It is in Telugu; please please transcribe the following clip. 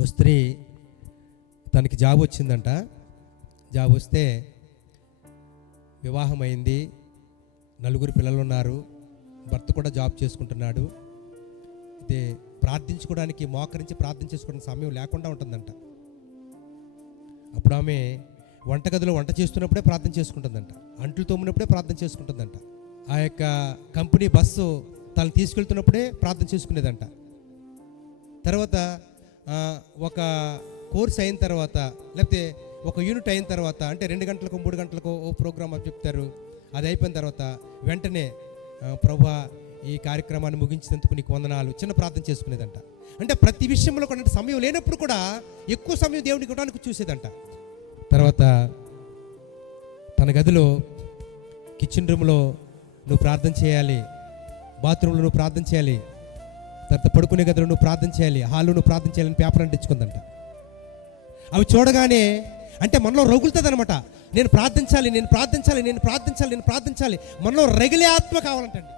ఓ స్త్రీ తనకి జాబ్ వచ్చిందంట. జాబ్ వస్తే వివాహం అయింది, 4 పిల్లలు ఉన్నారు, భర్త కూడా జాబ్ చేసుకుంటున్నాడు. అయితే ప్రార్థించుకోవడానికి, మోకరించి ప్రార్థన చేసుకోవడానికి సమయం లేకుండా ఉంటుందంట. అప్పుడు ఆమె వంటగదిలో వంట చేస్తున్నప్పుడే ప్రార్థన చేసుకుంటుందంట, అంట్లు తోమినప్పుడే ప్రార్థన చేసుకుంటుందంట, ఆ యొక్క కంపెనీ బస్సు తను తీసుకెళ్తున్నప్పుడే ప్రార్థన చేసుకునేదంట. తర్వాత ఒక కోర్స్ అయిన తర్వాత, లేకపోతే ఒక యూనిట్ అయిన తర్వాత, అంటే 2 గంటలకు 3 గంటలకు ఓ ప్రోగ్రామ్ చెప్తారు, అది అయిపోయిన తర్వాత వెంటనే ప్రభువా ఈ కార్యక్రమాన్ని ముగించినందుకు నీకు వందనాలు, చిన్న ప్రార్థన చేసుకునేదంట. అంటే ప్రతి విషయంలో కూడా సమయం లేనప్పుడు కూడా ఎక్కువ సమయం దేవుడికి ఇవ్వడానికి చూసేదంట. తర్వాత తన గదిలో, కిచెన్ రూమ్లో నువ్వు ప్రార్థన చేయాలి, బాత్రూంలో నువ్వు ప్రార్థన చేయాలి, తర్వాత పడుకునే గదిలో నువ్వు ప్రార్థన చేయాలి, హాల్లో నువ్వు ప్రార్థన చేయాలని పేపర్ అంటించుకుందంట. అవి చూడగానే అంటే మనలో రగులుతుంది అనమాట, నేను ప్రార్థించాలి, నేను ప్రార్థించాలి, నేను ప్రార్థించాలి, నేను ప్రార్థించాలి, మనలో రగిలే ఆత్మ కావాలంటండి.